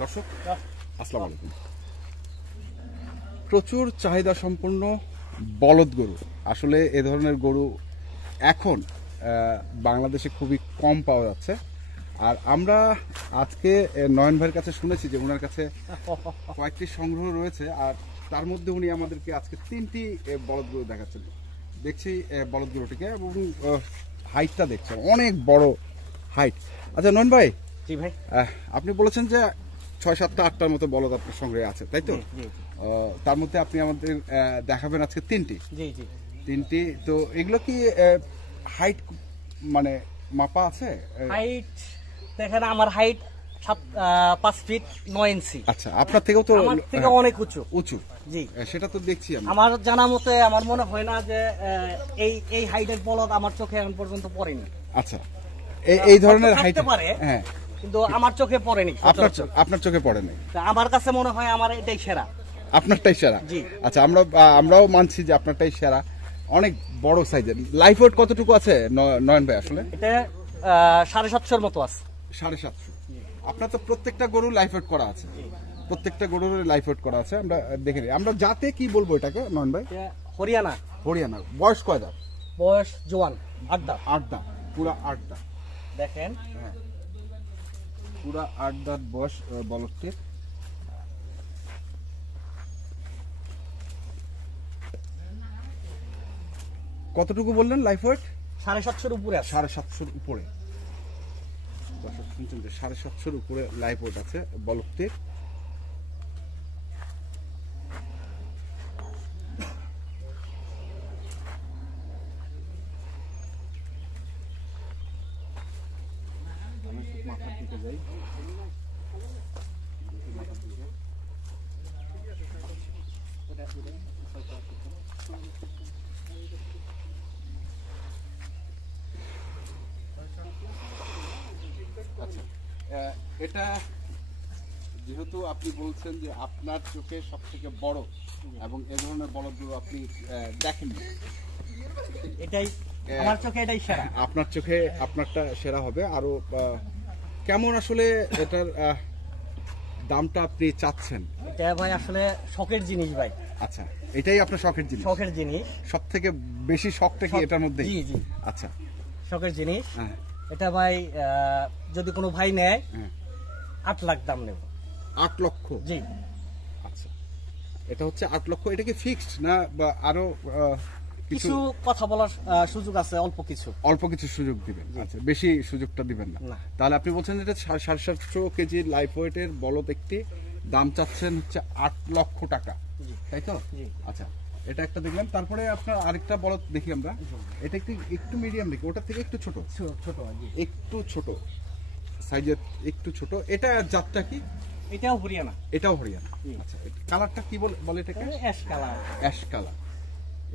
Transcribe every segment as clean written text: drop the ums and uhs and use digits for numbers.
দর্শক আসসালামু আলাইকুম। প্রচুর চাহিদা সম্পন্ন বলদ গরু, আসলে এ ধরনের গরু এখন বাংলাদেশে খুবই কম পাওয়া যাচ্ছে। আর আমরা আজকে নয়ন ভাইয়ের কাছে শুনেছি যে ওনার কাছে কয়েকটি সংগ্রহ রয়েছে, আর তার মধ্যে উনি আমাদেরকে আজকে 3টি বলদ গরু দেখাচ্ছেন। দেখছি বলদ গরুটিকে, এবং হাইটটা দেখছেন, অনেক বড় হাইট। আচ্ছা নয়ন ভাই, জি ভাই, আপনি বলেছেন যে 6, 7, 8টার মতো বলদ আপনার সংগ্রহে আছে, তাই তো? তার মধ্যে আপনি আমাদের দেখাবেন আজকে 3টি। জি জি 3টি। তো এগুলো কি হাইট মানে মাপা আছে? হাইট দেখেন, আমার হাইট 5 ফিট 9 ইঞ্চি। আচ্ছা, আপনার থেকেও তো আমার থেকে অনেক উঁচু। উঁচু, জি সেটা তো দেখছি আমি। আমার জানা মতে আমার মনে হয় না যে এই হাইটের বলদ আমার চোখে এখন পর্যন্ত পড়েনি। আচ্ছা, এই ধরনের হাইট পারে, হ্যাঁ, কিন্তু আমার চোখে পড়েনি। আপনার চোখে পড়ে নাই? আমার কাছে মনে হয় আমার এটাই সেরা। আপনারটাই সেরা? জি। আচ্ছা, আমরাও মানছি যে আপনারটাই সেরা। অনেক বড় সাইজের। লাইফ ওয়েট কতটুকু আছে নয়ন ভাই আসলে? এটা 750-এর মতো আছে। 750। আপনার তো প্রত্যেকটা গরু লাইফ ওয়েট করা আছে, প্রত্যেকটা গরুর লাইফ ওয়েট করা আছে। আমরা দেখে নিই, আমরা জাতে কি বলবো এটাকে নয়ন ভাই? হরিয়ানা। হরিয়ানা। বয়স কয় দাঁত? বয়স জোয়ান, 8 দাঁত। 8 দাঁত, পুরা 8 দাঁত। দেখেন, হ্যাঁ, পুরা 8 দাঁত বয়স বলদটির। কতটুকু বললেন লাইফ ওয়েট? 750-এর উপরে আছে। 750-এর উপরে। দর্শক শুনছেন যে 750-এর উপরে লাইফ ওয়েট আছে বলদটির। মাথার দিকে যাই, এটা যেহেতু আপনি বলছেন যে আপনার চোখে সব থেকে বড় এবং এ ধরনের বলদগুলো আপনি দেখেননি, এটাই আমার চোখে এটাই সেরা। আপনার চোখে আপনারটা সেরা হবে। আরো কেমন আসলে এটার দামটা আপনি চাচ্ছেন? এটা ভাই আসলে শখের জিনিস ভাই। আচ্ছা, এটাই আপনার শখের জিনিস? শখের জিনিস। সব থেকে বেশি শখটা কি এটার মধ্যে? জি জি। আচ্ছা, শখের জিনিস। হ্যাঁ। এটা ভাই যদি কোনো ভাই নেয়, হ্যাঁ, 8 লাখ দাম নেব। 8 লক্ষ? জি। আচ্ছা, এটা হচ্ছে 8 লক্ষ। এটা কি ফিক্সড না বা আরো কিছু কথা বলার সুযোগ আছে, অল্প কিছু। অল্প কিছু সুযোগ দিবেন? আচ্ছা, বেশি সুযোগটা দিবেন না? তাহলে আপনি বলছেন এটা 750 কেজি লাইফ ওয়েটের বলদ একটি, দাম চাচ্ছেন হচ্ছে 8 লক্ষ টাকা, তাই তো? আচ্ছা, এটা একটা দেখলাম। তারপরে আপনার আরেকটা বলদ দেখি আমরা। এটা একটু মিডিয়াম দেখি, ওটার থেকে একটু ছোট, একটু ছোট সাইজের, একটু ছোট। এটা জাতটা কি? এটাও হরিয়ানা। এটাও হরিয়ানা। আচ্ছা, কালারটা কি বলে এটাকে? Ash colour. Ash colour.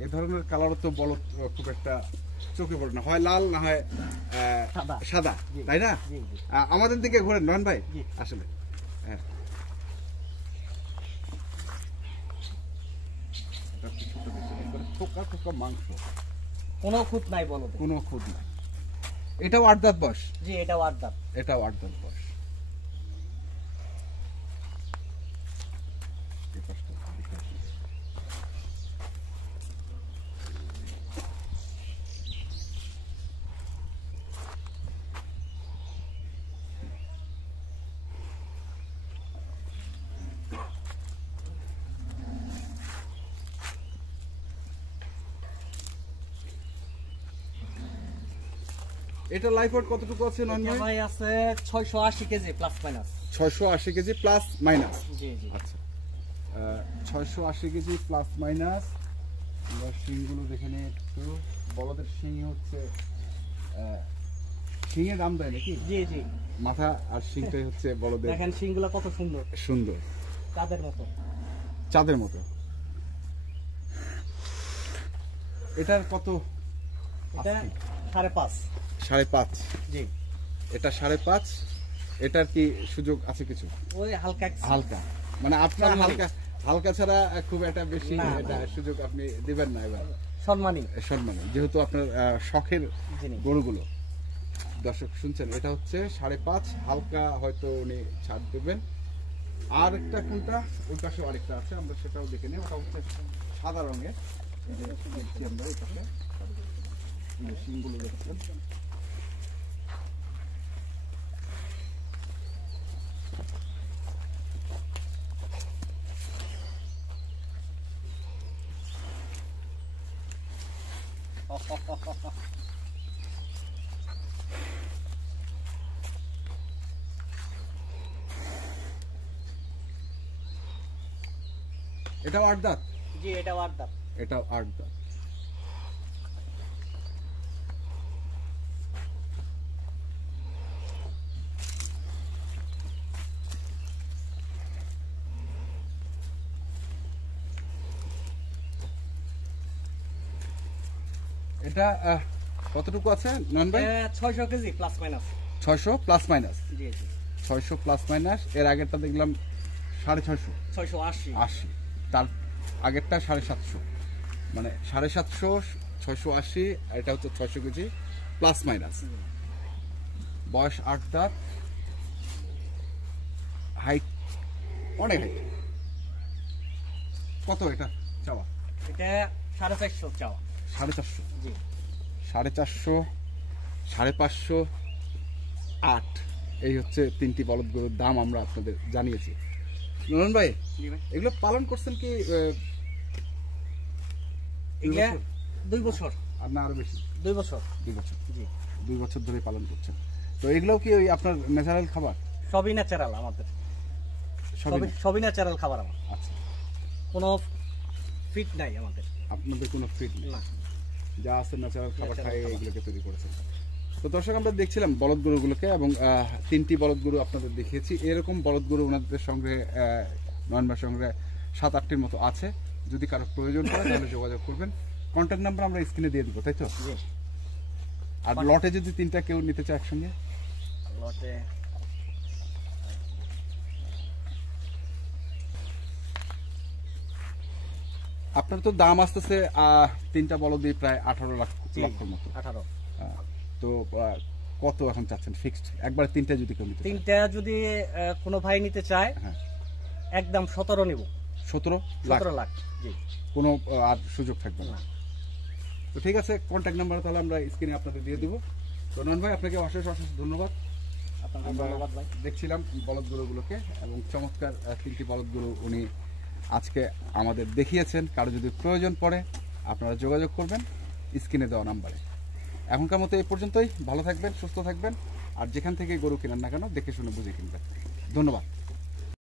এই ধরনের কালারও তো বলদ খুব একটা চোখে পড়ে না, হয় লাল না হয় সাদা, তাই না? আমাদের দিকে ঘুরে নয়ন ভাই আসলে। হ্যাঁ, থোকা থোকা মাংস, কোনো খুঁত নাই বলো, কোনো খুঁত নাই। এটাও 8 দাঁত বয়স? জি, এটাও 8 দাঁত। এটাও 8 দাঁত বয়স। এটা লাইফ ওয়েট কতটুকু আছে নয়ন ভাই? ভাই আছে 680 KG plus minus. 680 KG plus minus? জি জি। আচ্ছা, 680 কেজি প্লাস মাইনাস। শিংগুলো দেখে নিই একটু। বলদের শিং হচ্ছে শিঙে দাম দেয় নাকি? জি জি। মাথা আর শিংটাই হচ্ছে বলদের। দেখেন শিংগুলো কত সুন্দর, সুন্দর, চাঁদের মতো। চাঁদের মতো। এটার কত? এটা 5.5। 5.5? জি। এটা 5.5। এটার কি সুযোগ আছে কিছু? ওই হালকা হালকা, মানে আপনার হালকা হালকা ছাড়া খুব একটা বেশি এটা সুযোগ আপনি দিবেন না এবার? সম্মানী, যেহেতু আপনার শখের গরুগুলো। দর্শক শুনছেন, এটা হচ্ছে 5.5, হালকা হয়তো উনি ছাড় দেবেন। আর একটা কোনটা ওই পাশে আরেকটা আছে, আমরা সেটাও দেখে নিই। ওটা হচ্ছে সাদা রঙের, এই যে দেখছি আমরা ওই পাশে শিংগুলো দেখছেন। এটাও 8 দাঁত, জি এটা আর দাম। এটাও 8 দাঁত। এটা কতটুকু আছে নন ভাই? 600 KG plus minus. 600 plus minus, জি জি 600 প্লাস মাইনাস। এর আগেরটা দেখলাম 650, 680। 80, তার আগেরটা 750, মানে 750, 680, এটা হচ্ছে 600 কেজি প্লাস মাইনাস। বয়স 8 দাঁত, হাইট অনেক হাইট। কত এটা চাওয়া? এটা 450 চাওয়া। 450, জি 450, 550, 8, এই হচ্ছে তিনটি বলদ গরুর দাম আমরা আপনাদের জানিয়েছি। নরন ভাই, জি ভাই। এগুলো পালন করছেন কি এগুলা 2 বছর। আর না আরো বেশি? 2 বছর। 2 বছর, জি 2 বছর ধরে পালন করছেন। তো এগুলোও কি ওই আপনার ন্যাচারাল খাবার? সবই ন্যাচারাল আমাদের, সবই? সবই ন্যাচারাল খাবার আমার, আচ্ছা, কোনো ফিট নাই আমাদের। আপনাদের কোনো ফিড নেই, না যা আছে ন্যাচারাল খাবার Natural খাই খাবার। এগুলোকে তৈরি করেছেন। তো দর্শক, আমরা দেখছিলাম বলদ গরুগুলোকে এবং তিনটি বলদ গরু আপনাদের দেখিয়েছি। এরকম বলদ গরু ওনাদের সঙ্গে নয়নবার সঙ্গে 7-8টির মতো আছে। যদি কারো প্রয়োজন পড়ে তাহলে যোগাযোগ করবেন। কন্ট্যাক্ট নাম্বার আমরা স্ক্রিনে দিয়ে দেবো, তাই তো? জি আর লটে যদি তিনটা কেউ নিতে চায় একসঙ্গে? লটে আপনার তো দাম আসতেছে তিনটা বলদই প্রায় 18 লক্ষর মতো। 18। তো কত এখন চাচ্ছেন ফিক্সড? একবার তিনটা যদি কেউ নিতে চায়? তিনটা যদি কোনো ভাই নিতে চায়, হ্যাঁ, একদম 17 নিব। 17 লাখ? 17 লাখ, জি। কোনো আর সুযোগ থাকবে না? না। তো ঠিক আছে, কন্ট্যাক্ট নাম্বার তাহলে আমরা স্ক্রিনে আপনাদের দিয়ে দিব। তো নন ভাই, আপনাকে অশেষ অশেষ ধন্যবাদ। আপনাকে আমরা ধন্যবাদ ভাই। দেখছিলাম বলদ গরুগুলোকে এবং চমৎকার তিনটি বলদ গরু উনি আজকে আমাদের দেখিয়েছেন। কারো যদি প্রয়োজন পড়ে আপনারা যোগাযোগ করবেন স্ক্রিনে দেওয়া নাম্বারে। এখনকার মতো এই পর্যন্তই। ভালো থাকবেন, সুস্থ থাকবেন, আর যেখান থেকে গরু কেনেন না কেন দেখে শুনে বুঝে কিনবেন। ধন্যবাদ।